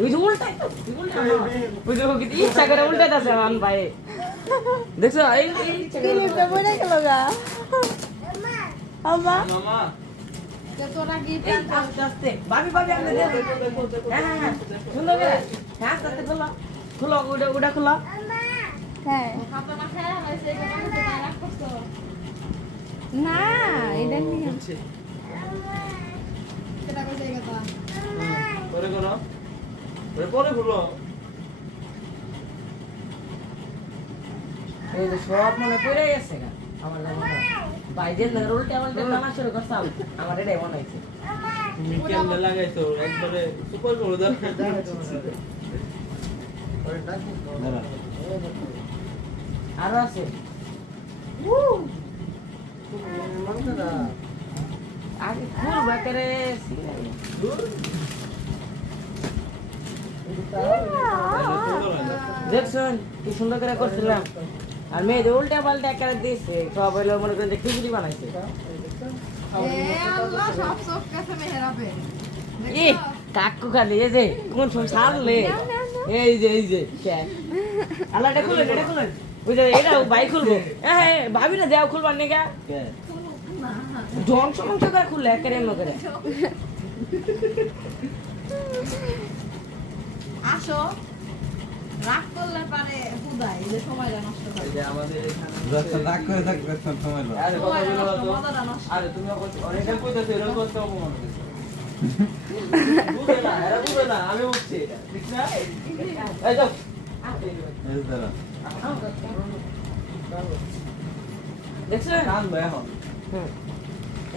ওই যে উল্টাই তো ওই যে কি ইচ্ছা করে উল্টাইতাছে মান ভাই দেখছো এই ক্লিপটা পড়ে গেল গা আম্মা মামা তোরা কি আস্তে আস্তে ভাবি আমরা দেব হ্যাঁ সুন্দর করে হ্যাঁ আস্তে আস্তে খোলো খোলো ওটা খোলো হ্যাঁ খাতা খায় হইছে এটা মানে রাখ করছো না এটা নিয়ে কেটা করে জায়গা তো পরে করো পরে খুলো এই যে সব মনে পড়ে গেছে গা আমার জানা বাইজের না উল্টা উল্টা টানা শুরু করছাম আমার এটাই মনে হইছে তুমি কেমনে লাগাইছো একবারে সুপার করে দাও আরো আছে আগে ফুল বাকারে দেখছেন কি সুন্দর করে করছিলাম আর মেয়েদের উল্টা পাল্টা একারে দিয়েছে সব হইলো মনে করেন যে খিচুড়ি বানাইছে এ আল্লাহ সব সব কাছে মেহরাবে ই কাকু খালি এই যে কোন সময় ছাড়লে এই যে আল্লাহ এটা খুলেন বুঝে এটা বাইক খুলবো হ্যাঁ ভাবি না দেও খুলবার নেগা জংশ করে খুললে একেবারে এমন করে আসো রাগ করলে পারে হুদাই যে সময়টা নষ্ট করে এই যে আমাদের এখানে যখন রাগ করে থাকবে তখন সময় লাগে। আরে কথা বলো তো মজাটা নষ্ট আরে তুমি অনেকটা কইতাছো এরকম করতে অপমান করছো বুঝে না এরা বুঝে না আমি বুঝছি এটা ঠিক না এই যাও এই দাঁড়া। দেখছেন কান ভাই এখন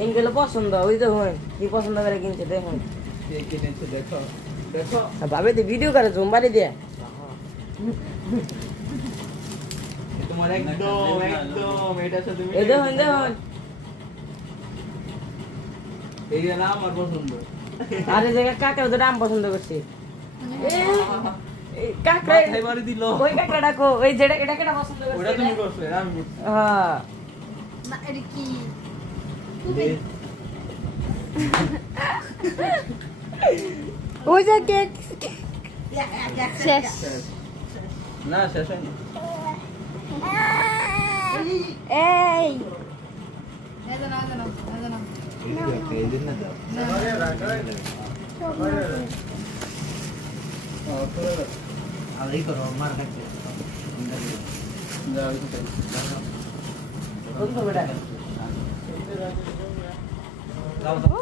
এঙ্গেল পছন্দ ওই দেখুন কি পছন্দ করে কিনছে দেখুন কে কিনেছে দেখো দেখো ভাবে তো ভিডিও করে জুমবারি দিয়ে তোমার একদম এটার সাথে এই দেখুন এই যে না আমার পছন্দ আর এই জায়গায় কাঁকড়া দুটো আম পছন্দ করছি কাঁকড়া মাথায় বাড়ি দিল ওই কাঁকড়া ডাকো ওই যেটা এটা কেটা পছন্দ করছে ওটা তুমি করছো এটা আমি করছি হ্যাঁ না এটা কি ওই যে কেক শেষ না শেষ হয়নি এই এই দিন না যাও। আর এই করো মার কাছে যাও কোন করবে ডাকে যাও ও